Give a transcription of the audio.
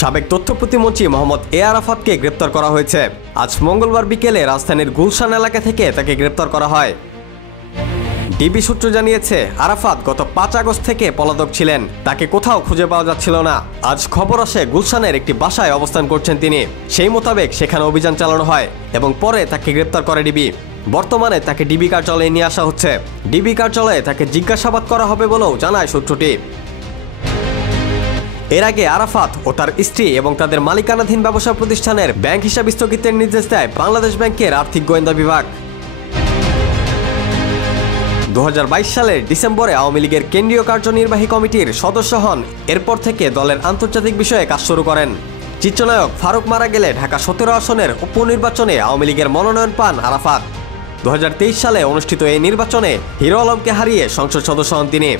সাবেক তথ্য প্রতিমন্ত্রী মোহাম্মদ এ আরাফাতকে গ্রেপ্তার করা হয়েছে। আজ মঙ্গলবার বিকেলে রাজধানীর গুলশান এলাকা থেকে তাকে গ্রেপ্তার করা হয়। ডিবি সূত্র জানিয়েছে, আরাফাত গত 5 আগস্ট থেকে পলাতক ছিলেন। তাকে কোথাও খুঁজে পাওয়া যাচ্ছিল না। আজ খবর আসে গুলশানের একটি বাসায় অবস্থান করছেন তিনি। সেই মোতাবেক সেখানে অভিযান চালানো হয় এবং পরে তাকে গ্রেপ্তার করে ডিবি। বর্তমানে তাকে ডিবি কার্যালয়ে নিয়ে আসা হচ্ছে। ডিবি কার্যালয়ে তাকে জিজ্ঞাসাবাদ করা হবে বলেও জানায় সূত্রটি। এর আগে আরাফাত ও তার স্ত্রী এবং তাদের মালিকানাধীন ব্যবসা প্রতিষ্ঠানের ব্যাংক হিসাব স্থগিতের নির্দেশ দেয় বাংলাদেশ ব্যাংকের আর্থিক গোয়েন্দা বিভাগ। 2022 সালের ডিসেম্বরে আওয়ামী লীগের কেন্দ্রীয় কার্যনির্বাহী কমিটির সদস্য হন। এরপর থেকে দলের আন্তর্জাতিক বিষয়ে কাজ শুরু করেন। চিত্রনায়ক ফারুক মারা গেলে ঢাকা 17 আসনের উপনির্বাচনে আওয়ামী লীগের মনোনয়ন পান আরাফাত। 2023 সালে অনুষ্ঠিত এই নির্বাচনে হিরো আলমকে হারিয়ে সংসদ সদস্য হন তিনি।